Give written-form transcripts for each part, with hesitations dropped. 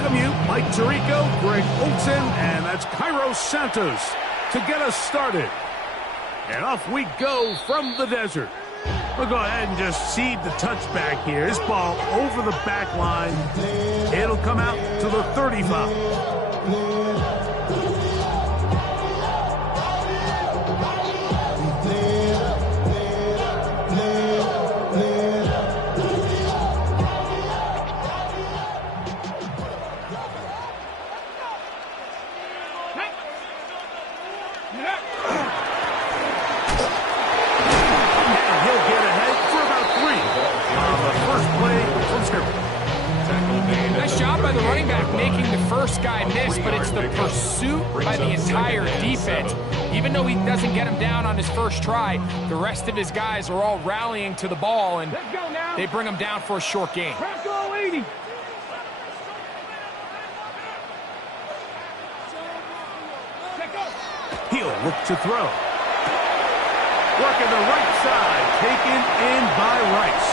welcome you, Mike Tirico, Greg Olson, and that's Cairo Santos to get us started. And off we go from the desert. We'll go ahead and just seed the touchback here. This ball over the back line. It'll come out to the 35. Guy missed, but it's the pursuit by the entire defense. Even though he doesn't get him down on his first try, the rest of his guys are all rallying to the ball, and they bring him down for a short gain. He'll look to throw. Working the right side, taken in by Rice.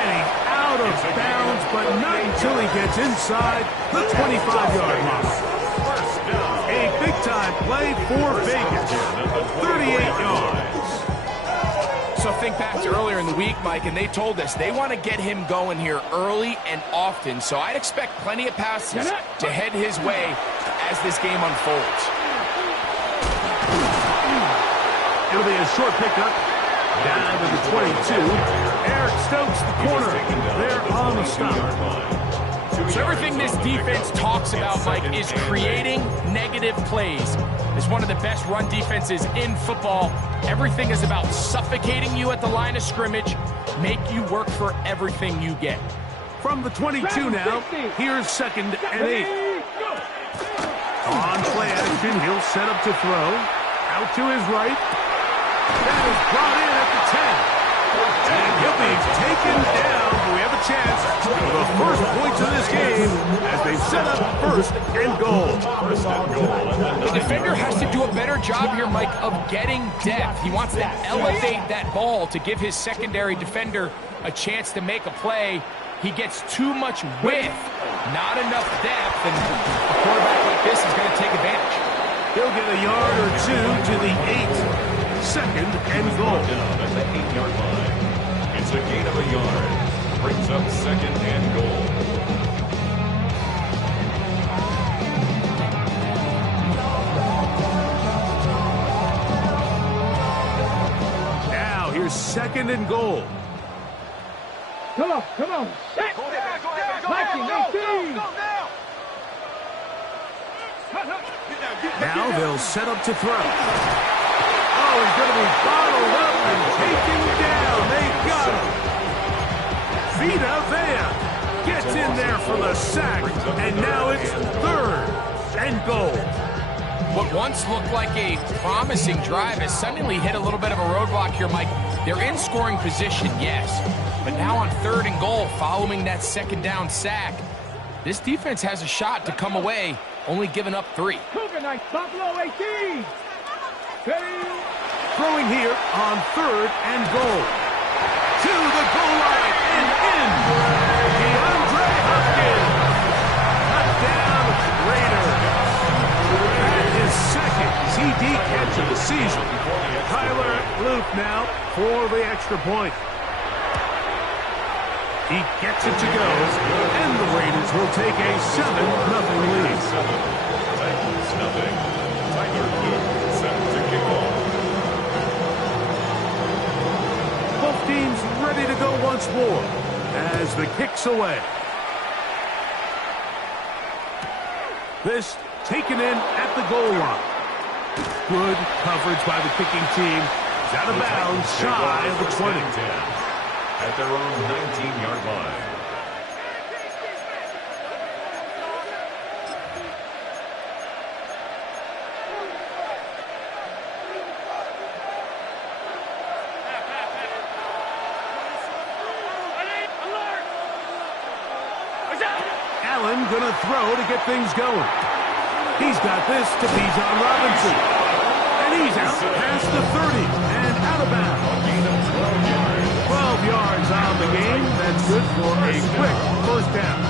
And he's out of bounds, but not until he gets inside the 25-yard line. A big-time play for Vegas, 38 yards. So think back to earlier in the week, Mike, and they told us they want to get him going here early and often. So I'd expect plenty of passes to head his way as this game unfolds. It'll be a short pickup. Down to the 22. Eric Stokes, the corner. They're on the stop. So everything this defense talks about, Mike, is creating negative plays. It's one of the best run defenses in football. Everything is about suffocating you at the line of scrimmage, make you work for everything you get. From the 22 now, here's 2nd and 8. On play action, he'll set up to throw. Out to his right. That is brought in at the 10. And he'll be taken down. We have a chance for the first points of this game as they set up 1st and goal. The defender has to do a better job here, Mike, of getting depth. He wants to elevate that ball to give his secondary defender a chance to make a play. He gets too much width, not enough depth, and a quarterback like this is going to take advantage. He'll get a yard or two to the 8. 2nd and goal. Down at the 8-yard line. It's a gain of a yard. Brings up 2nd and goal. Now here's 2nd and goal. Come on. Set. Now they'll set up to throw. Oh, he's going to be bottled up and taken down. They got him. Vita Vea gets in there for the sack, and now it's 3rd and goal. What once looked like a promising drive has suddenly hit a little bit of a roadblock here, Mike. They're in scoring position, yes, but now on 3rd and goal following that 2nd down sack, this defense has a shot to come away, only giving up 3. Cougar Knights, Buffalo 18. Throwing here on 3rd and goal. To the goal line and in. DeAndre Hopkins. Touchdown Raiders. And his 2nd TD catch of the season. Tyler Luke now for the extra point. He gets it to go, and the Raiders will take a 7-0 lead. 7-0. Tyler Luke set to kick off. Both teams ready to go once more as the kick's away. This taken in at the goal line. Good coverage by the kicking team. It's out of bounds, shy of the 20. At their own 19-yard line. Allen gonna throw to get things going. He's got this to Bijan Robinson. And he's out past the 30 and out of bounds. 12 yards on the game. That's good for a quick 1st down.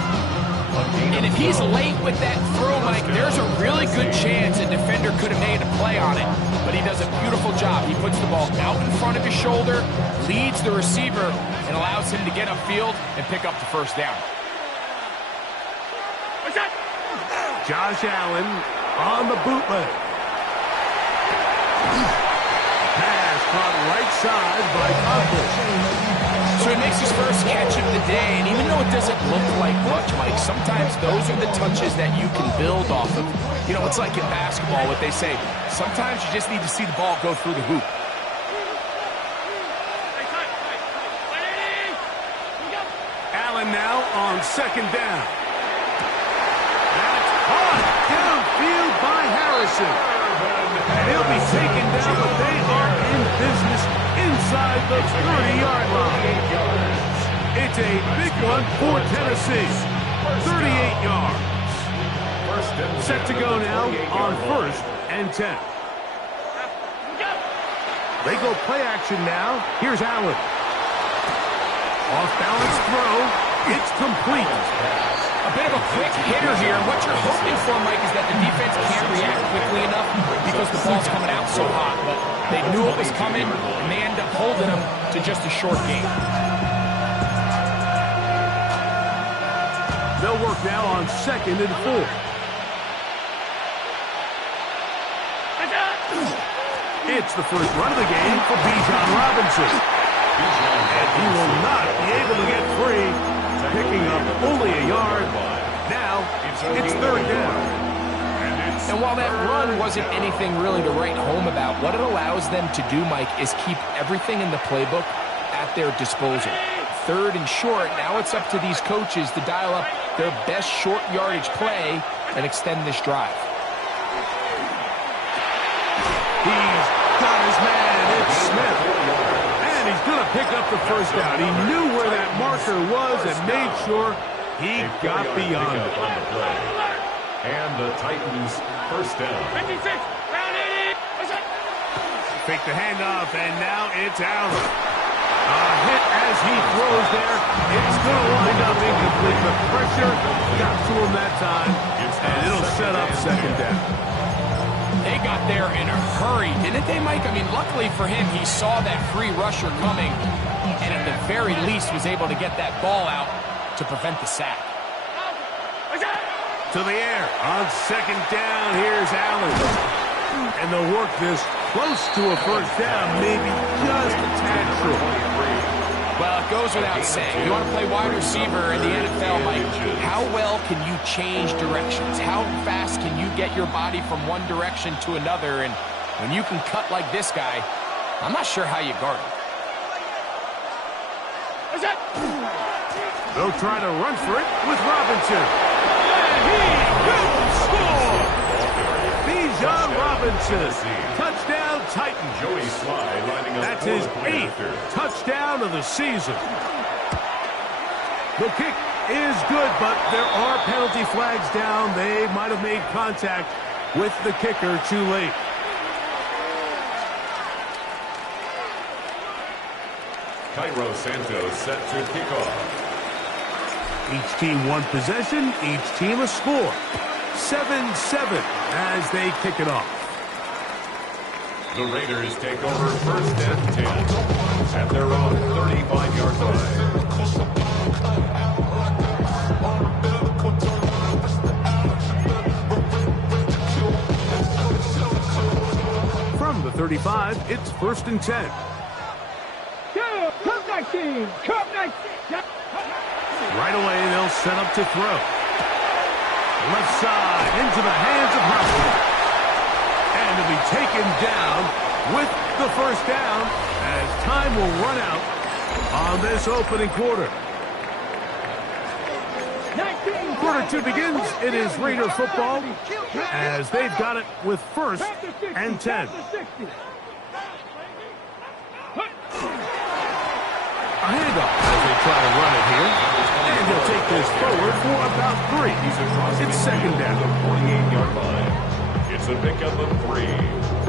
And if he's late with that throw, Mike, there's a really good chance a defender could have made a play on it. But he does a beautiful job. He puts the ball out in front of his shoulder, leads the receiver, and allows him to get upfield and pick up the first down. Josh Allen on the bootleg. Pass caught right side by Conklin. So he makes his first catch of the day, and even though it doesn't look like much, Mike, sometimes those are the touches that you can build off of. You know, it's like in basketball, what they say, sometimes you just need to see the ball go through the hoop. Allen now on second down. That's caught downfield by Harrison. And he'll be taken down, but they are in business inside the 30-yard line. It's a big one for Tennessee. 38 yards. Set to go now on 1st and 10. They go play action now. Here's Allen. Off balance throw. It's complete. A bit of a quick hitter here. What you're hoping for, Mike, is that the defense can't react quickly enough because the ball's coming out so hot. But they knew it was coming, and they end up holding them to just a short game. They'll work now on 2nd and 4. It's the first run of the game for Bijan Robinson. And he will not be able to get free, picking up only a yard. Now, it's 3rd down. And while that run wasn't anything really to write home about, what it allows them to do, Mike, is keep everything in the playbook at their disposal. 3rd and short, now it's up to these coaches to dial up their best short yardage play and extend this drive. He's got his man, it's Smith. And he's going to pick up the first down. He knew where that marker was and made sure he got beyond it. And the Titans first down. 56, round 80. Fake the handoff, and now it's Allen. A hit as he throws there. It's going to wind up incomplete. The pressure got to him that time, and it'll set up 2nd down. They got there in a hurry, didn't they, Mike? I mean, luckily for him, he saw that free rusher coming, and at the very least was able to get that ball out to prevent the sack. To the air on 2nd down. Here's Allen. And they'll work this close to a first down, maybe just a tad short. Well, it goes without saying. You want to play wide receiver in the NFL, Mike, how well can you change directions? How fast can you get your body from one direction to another? And when you can cut like this guy, I'm not sure how you guard him. They'll try to run for it with Robinson. And he will score! Bijan Robinson. Touchdown, Titans. Joey Slye lining up. That's his 8th touchdown of the season. The kick is good, but there are penalty flags down. They might have made contact with the kicker too late. Cairo Santos set to kick off. Each team one possession, each team a score. 7-7 as they kick it off. The Raiders take over 1st and 10 at their own 35-yard line. From the 35, it's 1st and 10. Come 19. Come 19. Right away, they'll set up to throw. Left side into the hands of Hopkins. And to be taken down with the first down as time will run out on this opening quarter. Quarter 2 begins. It is Raider football as they've got it with 1st and 10. A handoff as they try to run it here. And he'll take this forward for about 3. It's 2nd down. 48-yard line. It's a pickup of 3.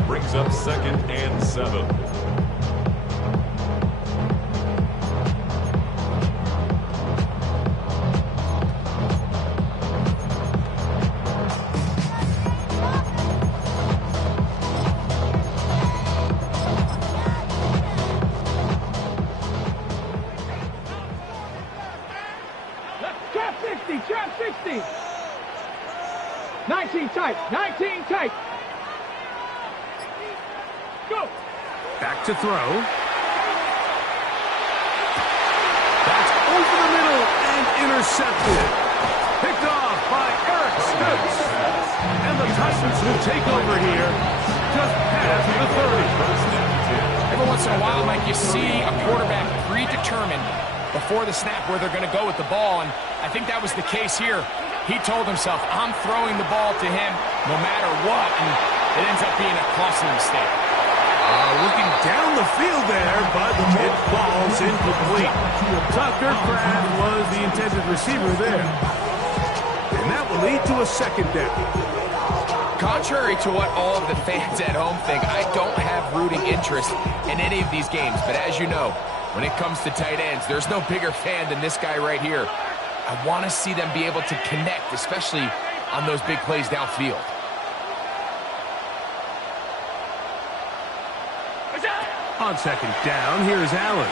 Brings up 2nd and 7. 60, trap 60. 19 tight, 19 tight. Go. Back to throw. That's over the middle and intercepted. Picked off by Eric Stutz. And the Titans will take over here just past the 30. Every once in a while, Mike, you see a quarterback predetermined before the snap where they're going to go with the ball, and I think that was the case here. He told himself, I'm throwing the ball to him no matter what, and it ends up being a costly mistake. Looking down the field there, but it falls incomplete. Tucker Craft was the intended receiver there. And that will lead to a second down. Contrary to what all of the fans at home think, I don't have rooting interest in any of these games. But as you know, when it comes to tight ends, there's no bigger fan than this guy right here. I want to see them be able to connect, especially on those big plays downfield. On second down, here's Allen.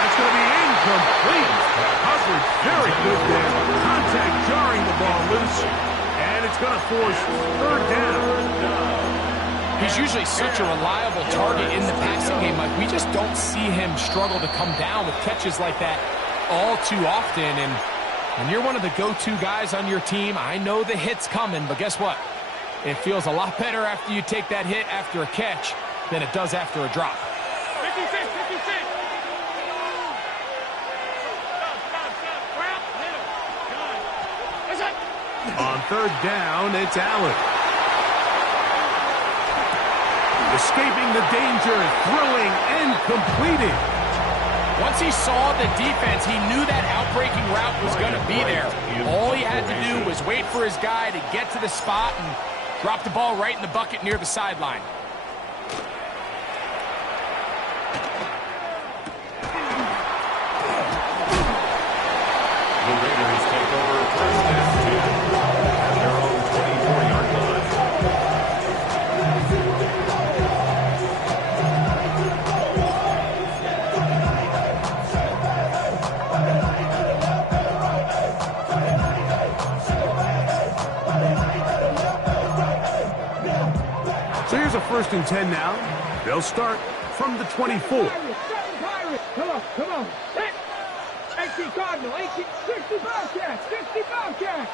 That's going to be incomplete. Coverage very good there. Contact jarring the ball loose. And it's going to force third down. He's usually such a reliable target in the passing game. Like, we just don't see him struggle to come down with catches like that all too often. And when you're one of the go-to guys on your team, I know the hit's coming, but guess what? It feels a lot better after you take that hit after a catch than it does after a drop. 56, 56. On third down, it's Allen. Escaping the danger, throwing and completing. Once he saw the defense, he knew that outbreaking route was going to be there. All he had to do was wait for his guy to get to the spot and drop the ball right in the bucket near the sideline. The Raiders take over first and 10 at their own 24-yard line. So here's a first and 10 now. They'll start from the 24. Come on. 18 Cardinal, 18, 60 Bobcats, 60 Bobcats,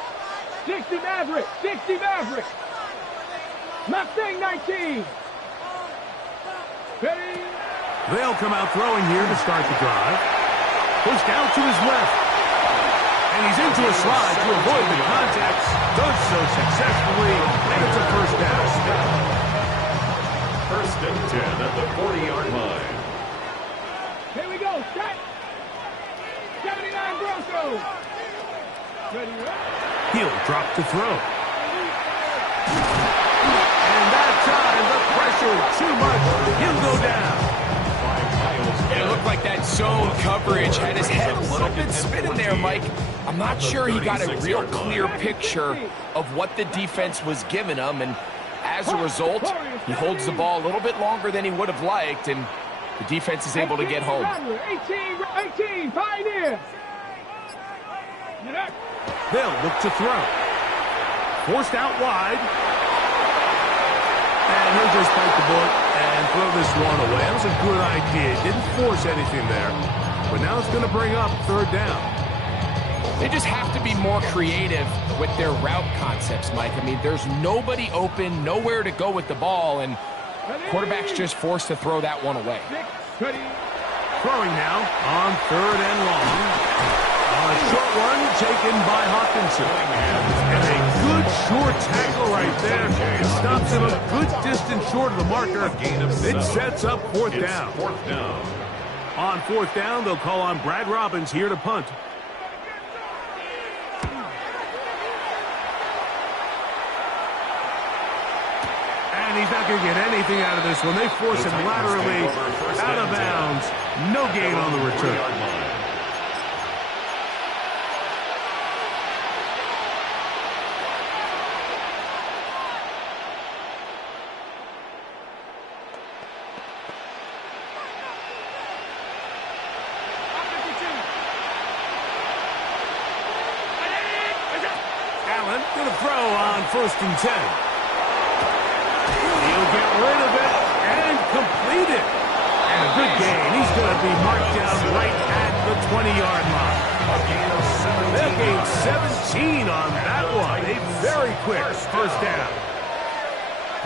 60 Maverick, 60 Maverick. Mustang 19. Ready? They'll come out throwing here to start the drive. Pushed out to his left. And he's into a slide to avoid the contact. Does so successfully, and it's a first down. First and 10 at the 40-yard line. Here we go, set. 79 Broncos. Ready, He'll drop to throw. And that time, the pressure too much. He'll go down. It looked like that zone coverage had his head a little bit spinning there, Mike. I'm not sure he got a real clear picture of what the defense was giving him, and as a result, he holds the ball a little bit longer than he would have liked, and the defense is able to get home. 18, Pioneer. They'll look to throw. Forced out wide. And he'll just bite the bullet and throw this one away. That was a good idea. Didn't force anything there. But now it's going to bring up third down. They just have to be more creative with their route concepts, Mike. I mean, there's nobody open, nowhere to go with the ball, and quarterback's just forced to throw that one away. Throwing now on third and long. A short one taken by Hawkinson. And a good short tackle right there. It stops him a good distance short of the marker. It sets up fourth down. On fourth down, they'll call on Brad Robbins here to punt. And he's not going to get anything out of this one. They force him laterally out of bounds. No gain on the return. Gonna throw on 1st and 10. He'll get rid of it and complete it. And a good gain. He's going to be marked down right at the 20-yard line. They'll gain 17 on that one. A very quick first down.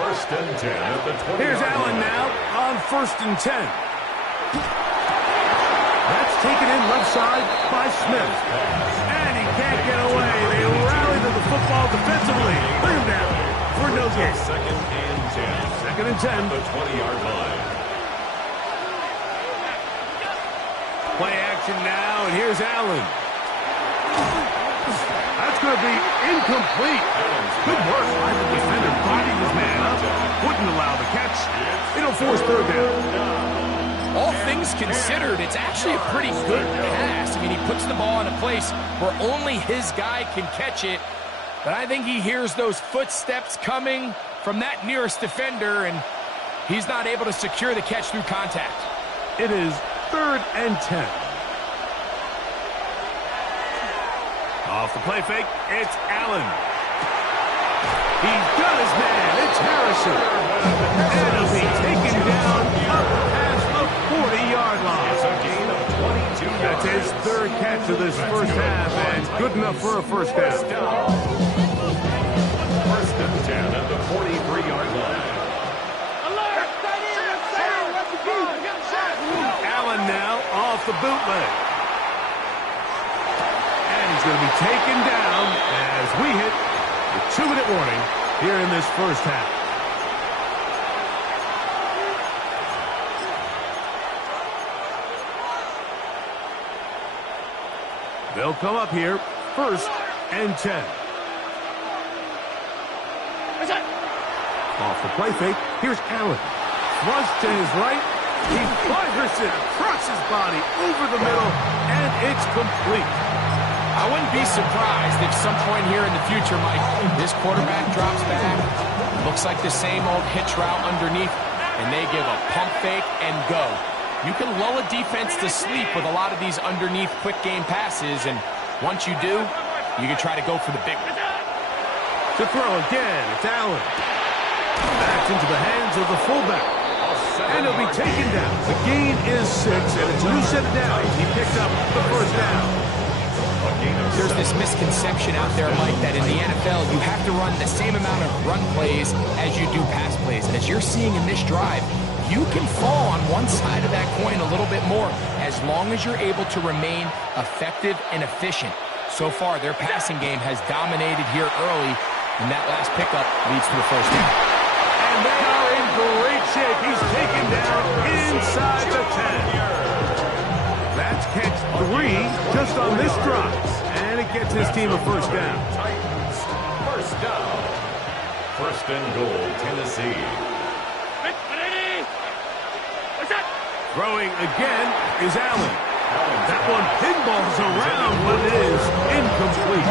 1st and 10 at the 20. Here's Allen now on 1st and 10. That's taken in left side by Smith. And he can't get away. They rally to the football defensively. Bring him down for no gain. 2nd and 10. 2nd and 10. The 20-yard line. Play action now, and here's Allen. That's going to be incomplete. Good work by the defender. Bodied his man up. Wouldn't allow the catch. It'll force 3rd down. All things considered, it's actually a pretty good pass. I mean, he puts the ball in a place where only his guy can catch it. But I think he hears those footsteps coming from that nearest defender, and he's not able to secure the catch through contact. It is 3rd and 10. Off the play fake, it's Allen. He's got his man. It's Harrison. And he'll be taken down up past the 40-yard line. It's a gain of 22 yards. That's his 3rd catch of this first half, and good enough for a first down. 1st and 10 at the 43-yard line. Allen now off the bootleg. And he's going to be taken down as we hit the 2-minute warning here in this first half. They'll come up here, 1st and 10. Off the play fake, here's Allen. Flush to his right. He fires it across his body over the middle, and it's complete. I wouldn't be surprised if some point here in the future, Mike, this quarterback drops back, looks like the same old hitch route underneath, and they give a pump fake and go. You can lull a defense to sleep with a lot of these underneath quick game passes, and once you do, you can try to go for the big one. To throw again, it's Allen. Back into the hands of the fullback. And he'll be taken down. The gain is 6, and it's a new set of downs. He picked up the first down. There's this misconception out there, Mike, that in the NFL, you have to run the same amount of run plays as you do pass plays. And as you're seeing in this drive, you can fall on one side of that coin a little bit more as long as you're able to remain effective and efficient. So far, their passing game has dominated here early, and that last pickup leads to the first down. And they are in great shape. He's taken down inside the 10. That's catch 3 just on this drive. And it gets his team a first down. Titans, first down. 1st and goal, Tennessee. Throwing again is Allen. That one pinballs around, but it is incomplete.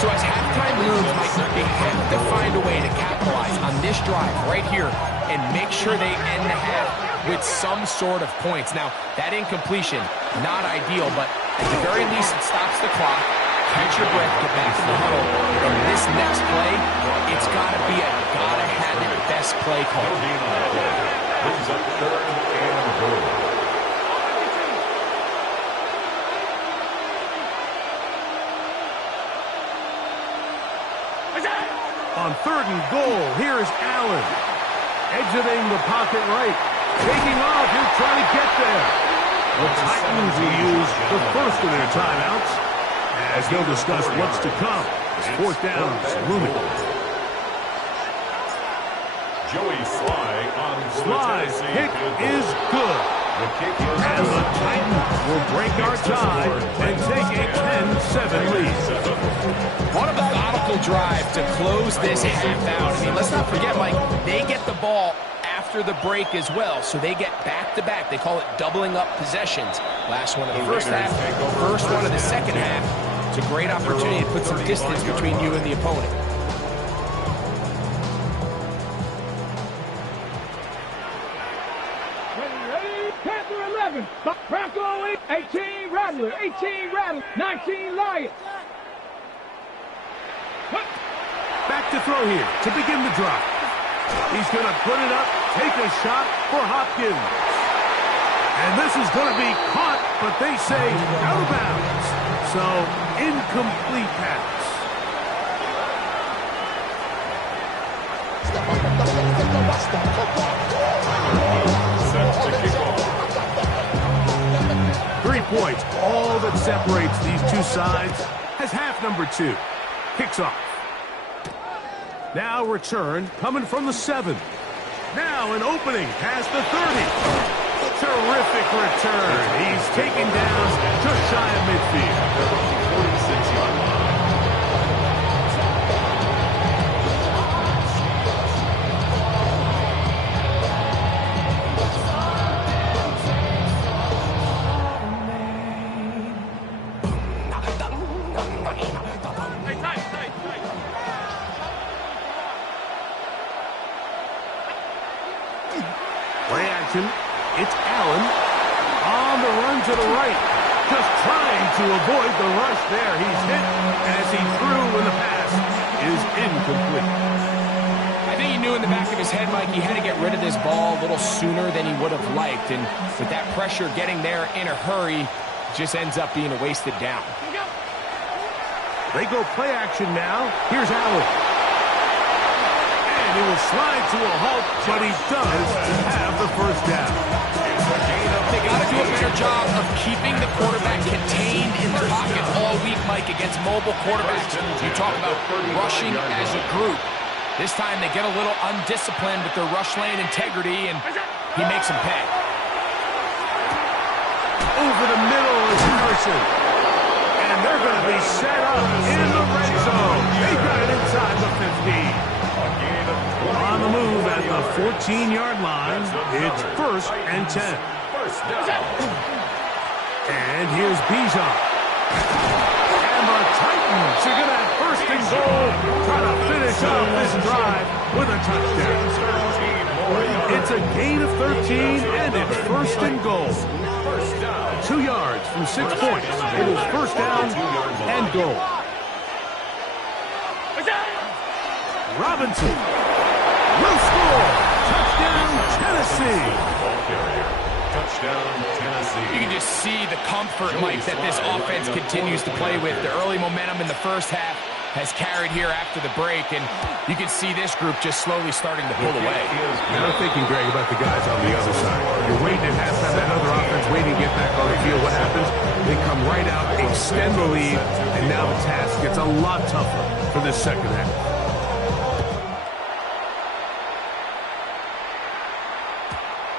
So as halftime looms, Mike, they have to find a way to capitalize on this drive right here and make sure they end the half with some sort of points. Now, that incompletion, not ideal, but at the very least, it stops the clock. Catch your breath, get back to the huddle. And this next play, it's got to be a gotta-have-it best play call. Brings up 3rd and goal. On 3rd and goal, here is Allen. Exiting the pocket right. Taking off, he'll try to get there. The Titans will use the first of their timeouts as they'll discuss what's to come. As 4th down is looming. Joey Sly on Sly's kick is good. And the Titans will break our tie and take a 10-7 lead. What a methodical drive to close this half out. I mean, let's not forget, Mike, they get the ball after the break as well, so they get back-to-back. They call it doubling up possessions. Last one of the first half, first one of the second half. It's a great opportunity to put some distance between you and the opponent. Panther 11, Bronco 18, Rattler 18, Rattler 19, Lions. to throw here to begin the drive. He's going to put it up, take a shot for Hopkins. And this is going to be caught, but they say out of bounds. So, incomplete pass. Set to kick off. 3 points, all that separates these two sides, as half number 2 kicks off. Now return coming from the 7. Now an opening past the 30. Terrific return. He's taken down just shy of midfield. 46-yard line. Play action. It's Allen on the run to the right. Just trying to avoid the rush there. He's hit as he threw when the pass is incomplete. I think he knew in the back of his head, Mike, he had to get rid of this ball a little sooner than he would have liked. And with that pressure getting there in a hurry, just ends up being a wasted down. They go play action now. Here's Allen. And he will slide to a halt, but he does have the first down. They got to do a better job of keeping the quarterback contained in the pocket all week, Mike, against mobile quarterbacks. You talk about rushing as a group. This time they get a little undisciplined with their rush lane integrity, and he makes them pay. Over the middle is Harrison. And they're going to be set up in the red zone. They got it inside the 15. On the move at the 14-yard line, it's 1st and 10. And here's Bijan. And the Titans are going to have 1st and goal, trying to finish off this drive with a touchdown. It's a gain of 13, and it's 1st and goal. 2 yards from 6 points. It is 1st down and goal. Robinson will score. Touchdown, Tennessee. Touchdown, Tennessee. You can just see the comfort, Mike, that this offense continues to play with. The early momentum in the first half has carried here after the break, and you can see this group just slowly starting to pull away. Now I'm thinking, Greg, about the guys on the other side. You're waiting at halftime, that other offense waiting to get back on the field. What happens? They come right out, extend the lead, and now the task gets a lot tougher for this second half.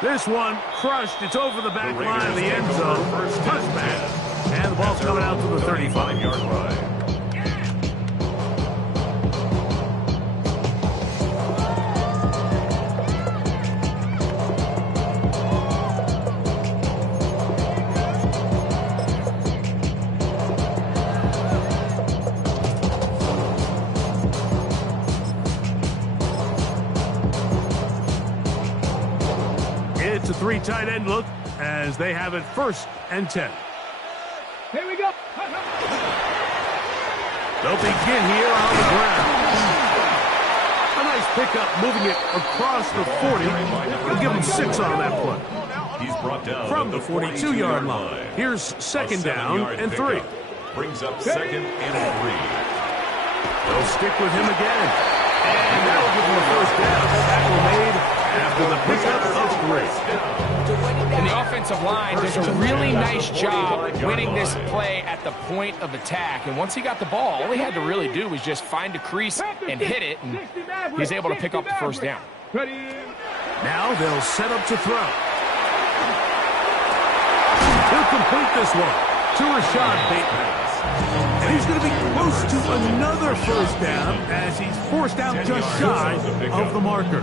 This one crushed. It's over the back line of the end zone. Touchback. And the ball's coming out to the 35-yard line. It's a 3 tight end look as they have it 1st and 10. Here we go. They'll begin here on the ground. A nice pickup moving it across the 40. They'll give him 6 on that play. He's brought down From the 42-yard line. Here's 2nd down and 3. Brings up 2nd and 3. They'll stick with him again. And that'll give him a 1st down. Tackle made after the pickup of 3. And the offensive line does a really nice job winning this play at the point of attack. And once he got the ball, all he had to really do was just find a crease and hit it, and he's able to pick up the 1st down. Now they'll set up to throw. He'll complete this one to Rashad Bateman. And he's going to be close to another 1st down as he's forced out just shy of the marker.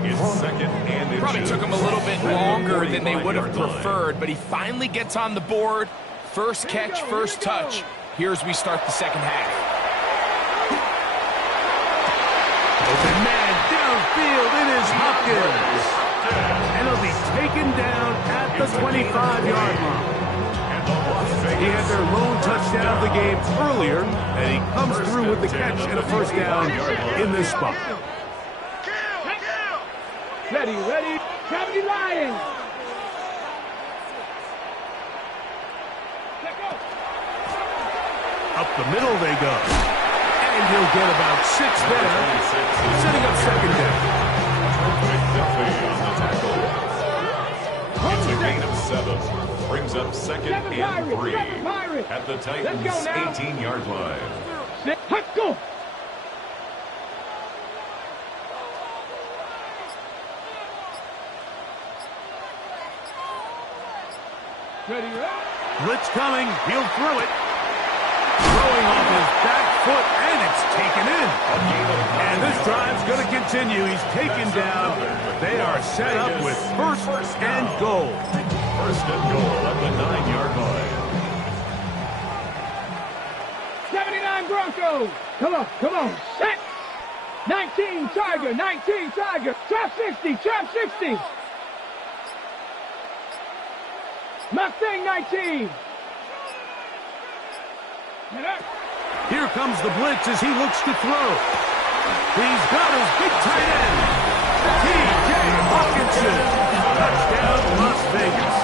Probably took him a little bit longer than they would have preferred, but he finally gets on the board. 1st catch, 1st touch. Here as we start the second half. Open man downfield. It is Hopkins. And he'll be taken down at the 25-yard line. He had their lone touchdown of the game earlier, and he comes through with the catch and a first down in this spot. Ready, ready. Gravity Lions. Up the middle they go. And he'll get about 6 there, setting up second down. It's a gain of 7. Brings up second and 3 at the Titans' 18-yard line. Let's go. Ready, ready. Blitz coming. He'll throw it. Throwing off his back foot, and it's taken in. And this drive's going to continue. He's taken down. They are set up with first and goal. First and goal at the 9-yard line. 79 Broncos. Come on. Set. 19 Tiger. Trap 60. Mustang 19. Here comes the blitz as he looks to throw. He's got his big tight end, T.J. Hawkinson. Touchdown, Las Vegas.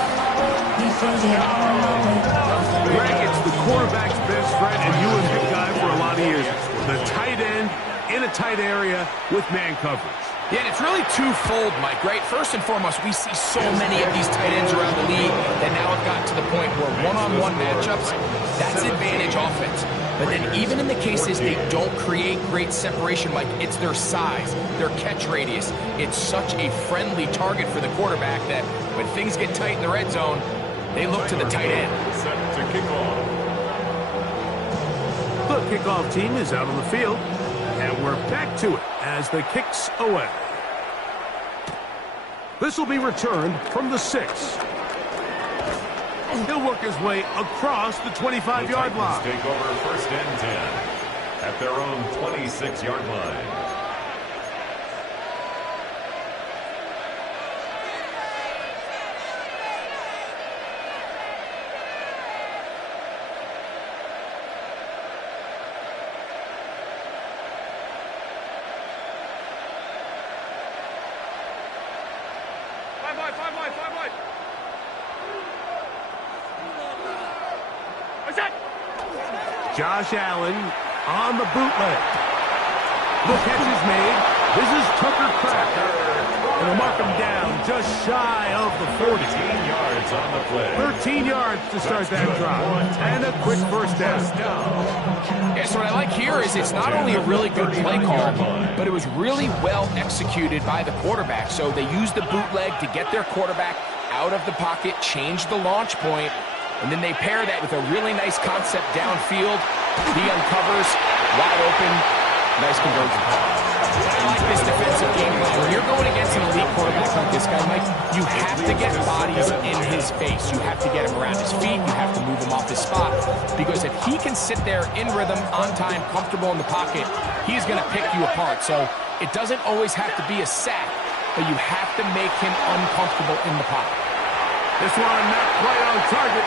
Greg, it's the quarterback's best friend, and you have been guy for a lot of years. The tight end in a tight area with man coverage. Yeah, and it's really twofold, Mike, right? First and foremost, we see so many of these tight ends around the league that now have gotten to the point where one-on-one matchups, that's advantage offense. But then even in the cases they don't create great separation, Mike, it's their size, their catch radius. It's such a friendly target for the quarterback that when things get tight in the red zone, they look to the tight end. Set to kick off. The kickoff team is out on the field, and we're back to it as the kick's away. This will be returned from the 6. He'll work his way across the 25-yard line. Take over first and 10 at their own 26-yard line. Josh Allen on the bootleg. The catch is made. This is Tucker Craft. And they'll mark him down just shy of the 40. 13 yards on the play. 13 yards to start that drive. And a quick first down. Yeah, so what I like here is it's not only a really good play call, but it was really well executed by the quarterback. So they used the bootleg to get their quarterback out of the pocket, change the launch point, and then they pair that with a really nice concept downfield. He uncovers, wide open, nice conversion. I like this defensive game plan. When you're going against an elite quarterback like this guy, Mike, you have to get bodies in his face. You have to get him around his feet. You have to move him off his spot. Because if he can sit there in rhythm, on time, comfortable in the pocket, he's going to pick you apart. So it doesn't always have to be a sack, but you have to make him uncomfortable in the pocket. This one not quite on target.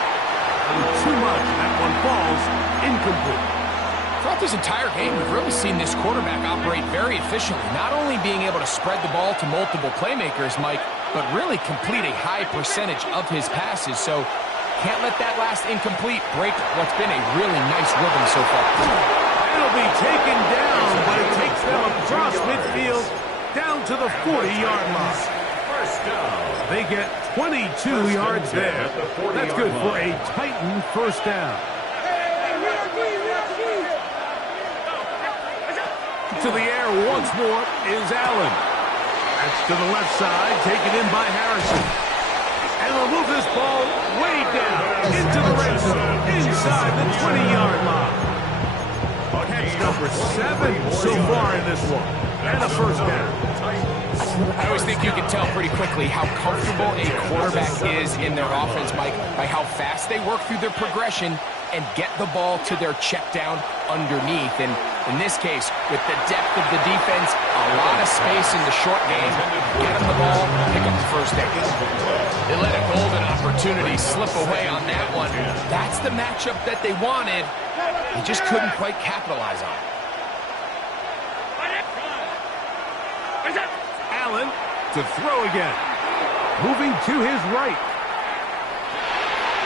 Too much. That one falls incomplete. Throughout this entire game, we've really seen this quarterback operate very efficiently, not only being able to spread the ball to multiple playmakers, Mike, but really complete a high percentage of his passes. So can't let that last incomplete break what's been a really nice rhythm so far. It'll be taken down, but it takes them across midfield down to the 40-yard line. First down. They get 22 yards there. That's good for a Titan first down. To the air once more is Allen. That's to the left side, taken in by Harrison. And they'll move this ball way down into the red zone, inside the 20-yard line. Catch number 7 so far in this one. And a first down. I always think you can tell pretty quickly how comfortable a quarterback is in their offense, Mike, by how fast they work through their progression and get the ball to their check down underneath. And In this case, with the depth of the defense, a lot of space in the short game, get him the ball, pick up the first down. They let a golden opportunity slip away on that one. That's the matchup that they wanted. They just couldn't quite capitalize on it. Allen to throw again. Moving to his right.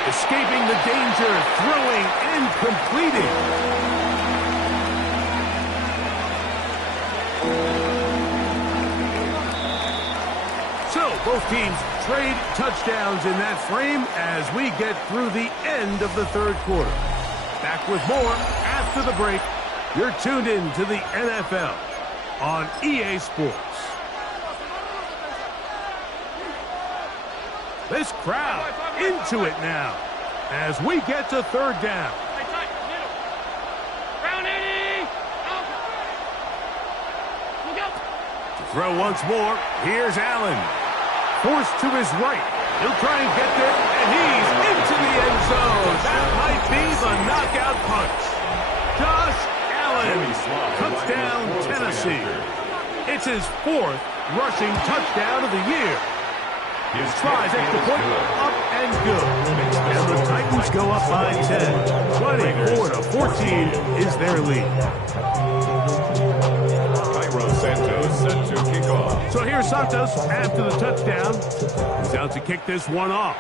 Escaping the danger, throwing and completing. So both teams trade touchdowns in that frame as we get through the end of the third quarter. Back with more after the break. You're tuned in to the NFL on EA Sports. This crowd into it now as we get to third down. To throw once more, here's Allen. Forced to his right. He'll try and get there, and he's into the end zone. That might be the knockout punch. Josh Allen, touchdown Tennessee. It's his fourth rushing touchdown of the year. His tries extra point, up and good. And the Titans go up by 10. 24-14 is their lead. Santos set to kick off. So here's Santos after the touchdown. He's out to kick this one off.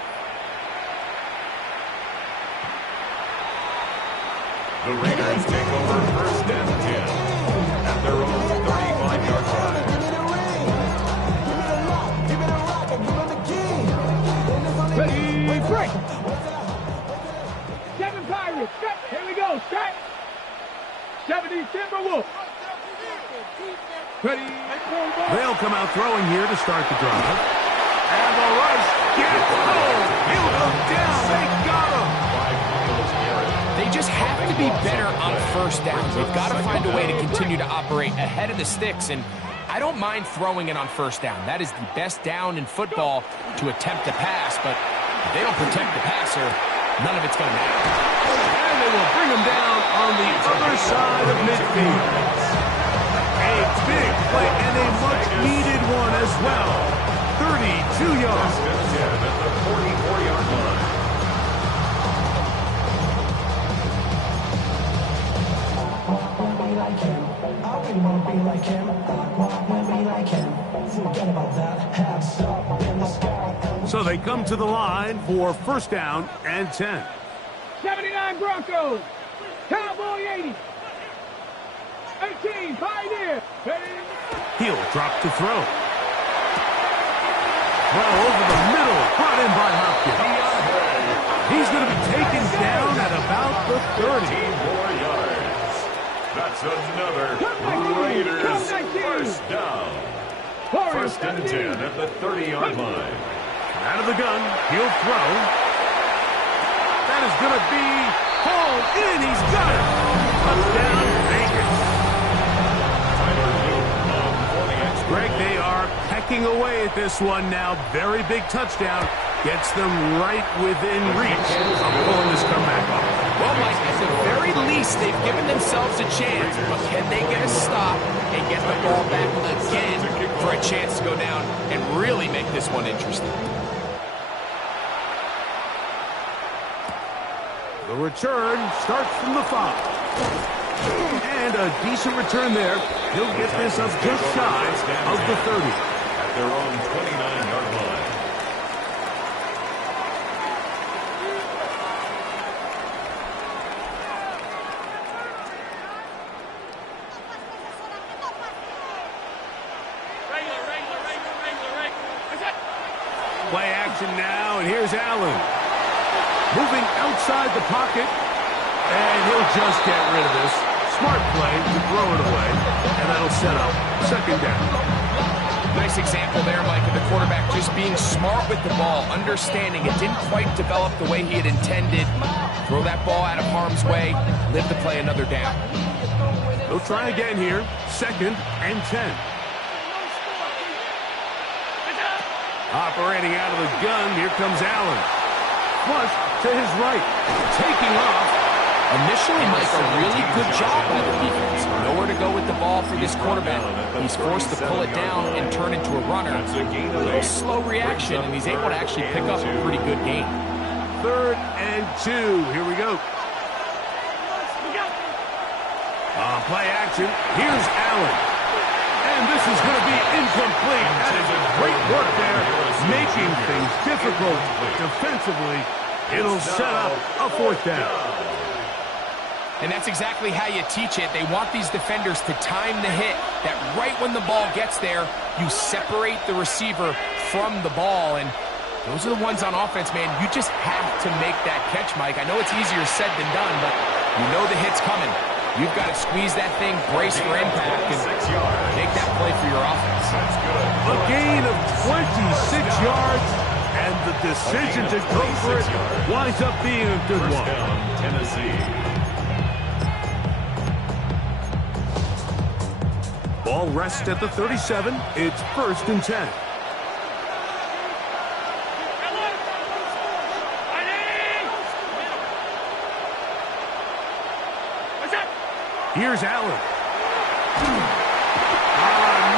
The Raiders take over first and 10 at their own 35-yard line. Ready, break. 7 Pirates. Here we go. Set. 70 Timberwolves. Ready. They'll come out throwing here to start the drive. And the rush gets home. He'll go down. They got him. They just have to be better on first down. They've got to find a way to continue to operate ahead of the sticks, and I don't mind throwing it on first down. That is the best down in football to attempt to pass, but if they don't protect the passer, none of it's going to matter. And they will bring him down on the other side of midfield. A big play and a much-needed one as well. 32 yards. At the 44-yard line. So they come to the line for first down and 10. 79 Broncos. Cowboy 80. 18 Pioneer. He'll drop to throw. Well, over the middle, brought in by Hopkins. He's going to be taken down at about the 30. 15 more yards. That's another Raiders first down. First and 10 at the 30-yard line. Out of the gun, he'll throw. That is going to be hauled in. He's got it. Touchdown, Vegas. Greg, they are pecking away at this one now. Very big touchdown. Gets them right within reach of pulling this comeback off. Well, Mike, at the very least, they've given themselves a chance, but can they get a stop and get the ball back again for a chance to go down and really make this one interesting? The return starts from the 5. And a decent return there. He'll get this up just shy of the 30. At their own 29-yard line. Play action now, and here's Allen. Moving outside the pocket, and he'll just get rid of this. Smart play to throw it away, and that'll set up second down. Nice example there, Mike, of the quarterback just being smart with the ball, understanding it didn't quite develop the way he had intended. Throw that ball out of harm's way, live to play another down. They'll try again here, second and 10. Operating out of the gun, here comes Allen. Flush to his right, taking off. Initially, Mike, a really good job by the defense. Nowhere go with the ball for this quarterback. He's forced to pull it down and turn into a runner. A little slow reaction, and he's able to actually pick up a pretty good gain. 3rd and 2. Here we go. Play action. Here's Allen. And this is going to be incomplete. That is great work there, making things difficult defensively. It'll set up a 4th down. And that's exactly how you teach it. They want these defenders to time the hit, that right when the ball gets there, you separate the receiver from the ball. And those are the ones on offense, man. You just have to make that catch, Mike. I know it's easier said than done, but you know the hit's coming. You've got to squeeze that thing, brace for impact, and make that play for your offense. A gain of 26 yards, and the decision to go for it winds up being a good one. Tennessee. Ball rests at the 37. It's 1st and 10. Here's Allen.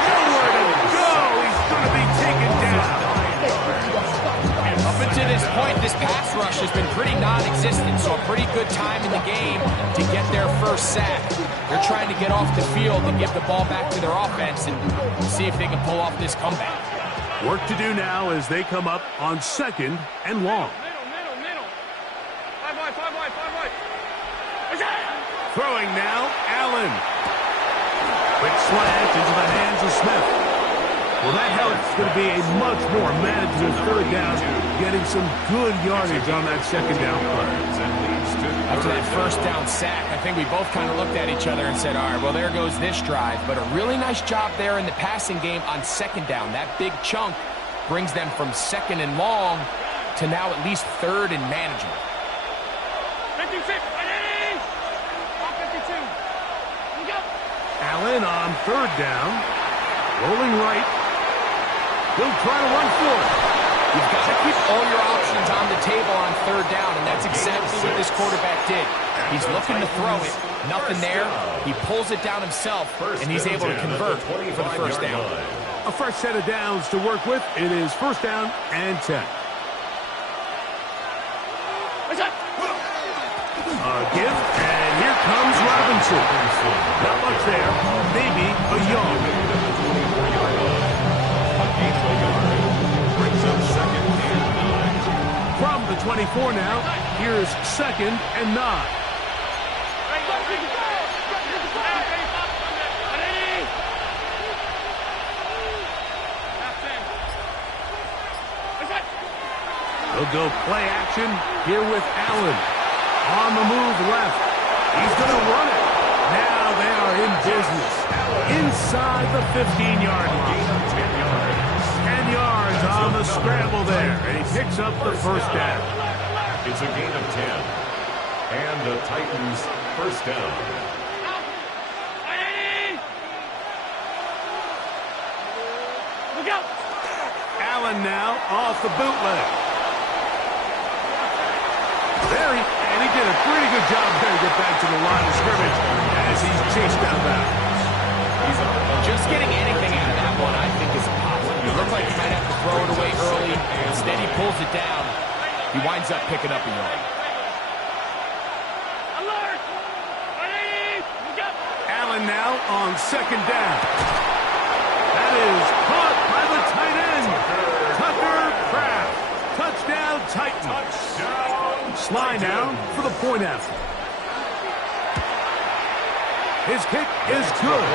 Nowhere to go. He's going to be taken down. Up until this point, this pass rush has been pretty non-existent, so a pretty good time in the game to get their first sack. They're trying to get off the field and give the ball back to their offense and see if they can pull off this comeback. Work to do now as they come up on 2nd and long. Middle. 5 wide. Throwing now, Allen. Quick slant into the hands of Smith. Well, that helps. Going to be a much more manageable 3rd down, getting some good yardage on that 2nd down play. After that 1st down sack, I think we both kind of looked at each other and said, all right, well, there goes this drive. But a really nice job there in the passing game on 2nd down. That big chunk brings them from 2nd and long to now at least 3rd and manageable. 56. Allen on 3rd down. Rolling right. He'll try to run for it. You've got to keep all your options on the table on 3rd down, and that's exactly what this quarterback did. He's looking to throw it. Nothing there. He pulls it down himself, and he's able to convert for the 1st down. A fresh set of downs to work with. It is 1st down and 10. Give, and here comes Robinson. Not much there, maybe a yard. Brings up 2nd and 9. From the 24 now, here's 2nd and 9. They'll go play action here with Allen. On the move left. He's going to run it. Now they are in business. Inside the 15-yard line. 10 yards on the scramble there. And he picks up the 1st down. It's a gain of 10. And the Titans' 1st down. Allen now off the bootleg. And he did a pretty good job there to get back to the line of scrimmage as he's chased down back. Just getting anything out of that one, I think, is impossible. It looked like he might have to throw it away early. Instead, he pulls it down. He winds up picking up a yard. Allen now on 2nd down. That is caught by the tight end, Tucker Kraft. Touchdown, Titans. Sly now for the point after. His kick is good.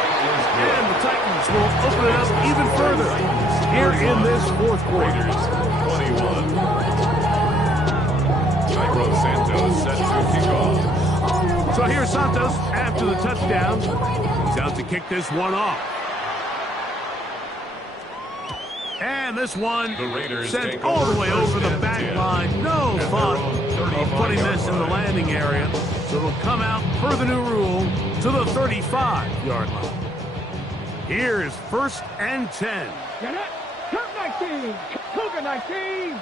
And the Titans will open it up even further here in this 4th quarter. 21. Jairo Santos set to kick off. So here's Santos after the touchdown. He's out to kick this one off. And this one sent all the way over the back line. No thought of putting this in the landing area. So it'll come out per the new rule to the 35-yard line. Here's 1st and 10. Turk 19. Cougar 19.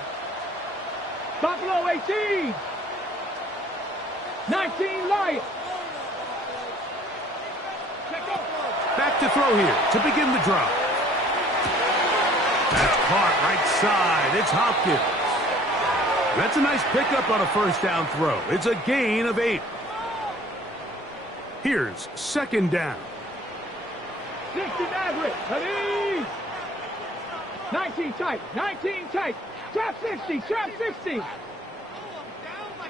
Buffalo 18. 19 Lions. Check go. Set to throw here to begin the drive. That's caught right side. It's Hopkins. That's a nice pickup on a first down throw. It's a gain of 8. Here's second down. 60 Maverick. Ready? 19 tight. 19 tight. Trap 60. Trap 60.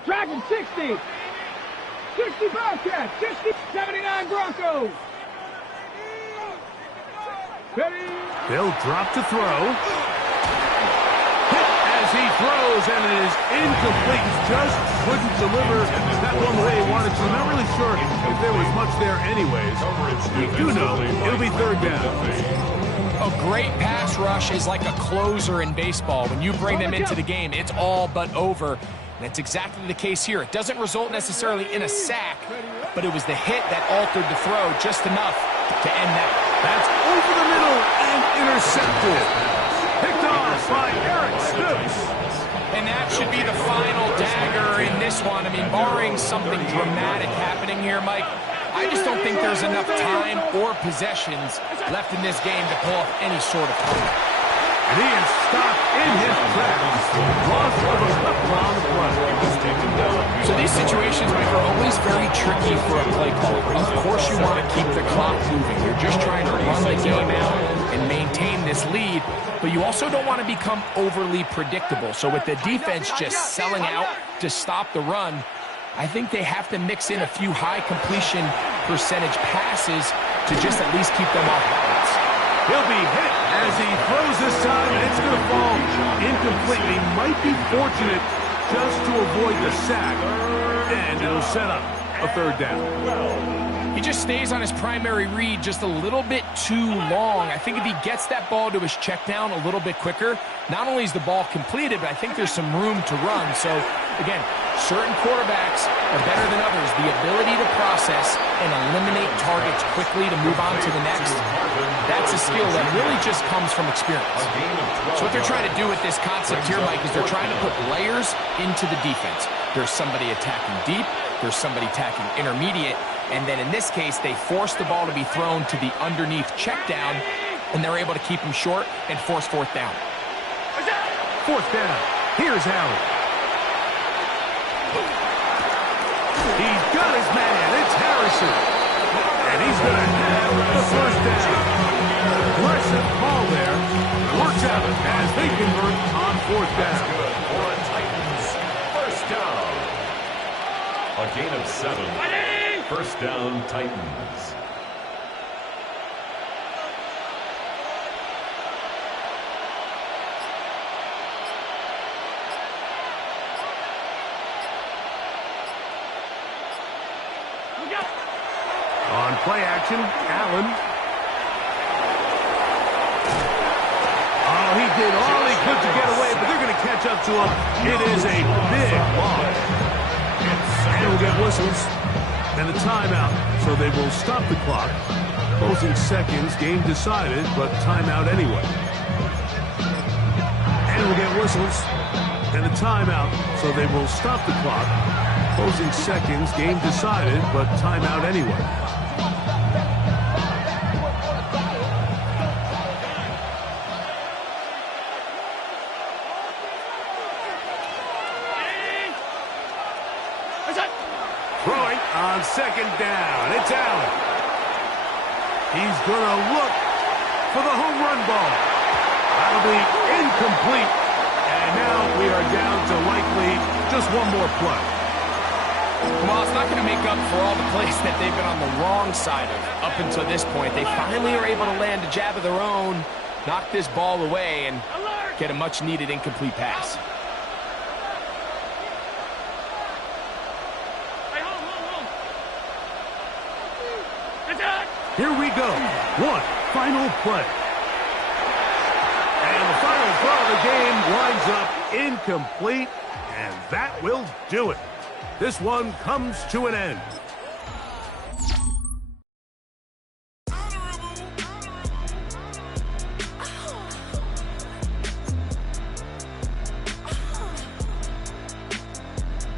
Dragon 60. 60 Bobcat. 60. 79 Broncos. Ready? They'll drop to throw. Hit as he throws, and it is incomplete. Just couldn't deliver that one the way he wanted to. Not really sure if there was much there anyways. We do know it'll be third down. A great pass rush is like a closer in baseball. When you bring them into the game, it's all but over. And that's exactly the case here. It doesn't result necessarily in a sack, but it was the hit that altered the throw just enough to end that. That's over the middle and intercepted. Picked off by Eric Stoops. And that should be the final dagger in this one. I mean, barring something dramatic happening here, Mike, I just don't think there's enough time or possessions left in this game to pull off any sort of comeback. And he is stopped in his tracks. Loss of a couple on the play. So these situations, Mike, are always very tricky for a play caller. Of course you want to keep the clock moving. You're just trying to run the game out and maintain this lead, but you also don't want to become overly predictable. So with the defense just selling out to stop the run, I think they have to mix in a few high completion percentage passes to just at least keep them off balance. He'll be hit as he throws this time, and it's going to fall incomplete. He might be fortunate just to avoid the sack, and it'll set up a third down. He just stays on his primary read just a little bit too long. I think if he gets that ball to his check down a little bit quicker, not only is the ball completed, but I think there's some room to run. So, again, certain quarterbacks are better than others. The ability to process and eliminate targets quickly to move on to the next, that's a skill that really just comes from experience. So what they're trying to do with this concept here, Mike, is they're trying to put layers into the defense. There's somebody attacking deep, there's somebody attacking intermediate, and then in this case, they force the ball to be thrown to the underneath check down, and they're able to keep him short and force fourth down. Fourth down. Here's Allen. He's got his man. It's Harrison. And he's going to have the first down. Aggressive call there. Works out as they convert on fourth down. For a Titans first down. A gain of 7. First down, Titans. On play action, Allen. Oh, he did all he could to get away, but they're going to catch up to him. It is a big loss. And we'll get whistles and a timeout, so they will stop the clock. Closing seconds, game decided, but timeout anyway. And we'll get whistles and a timeout, so they will stop the clock. Closing seconds, game decided, but timeout anyway. Throwing on second down. It's Allen. He's going to look for the home run ball. That'll be incomplete. And now we are down to likely just one more play. Well, it's not going to make up for all the plays that they've been on the wrong side of up until this point. They finally are able to land a jab of their own, knock this ball away, and get a much-needed incomplete pass. Here we go. One final play. And the final throw of the game winds up incomplete, and that will do it. This one comes to an end.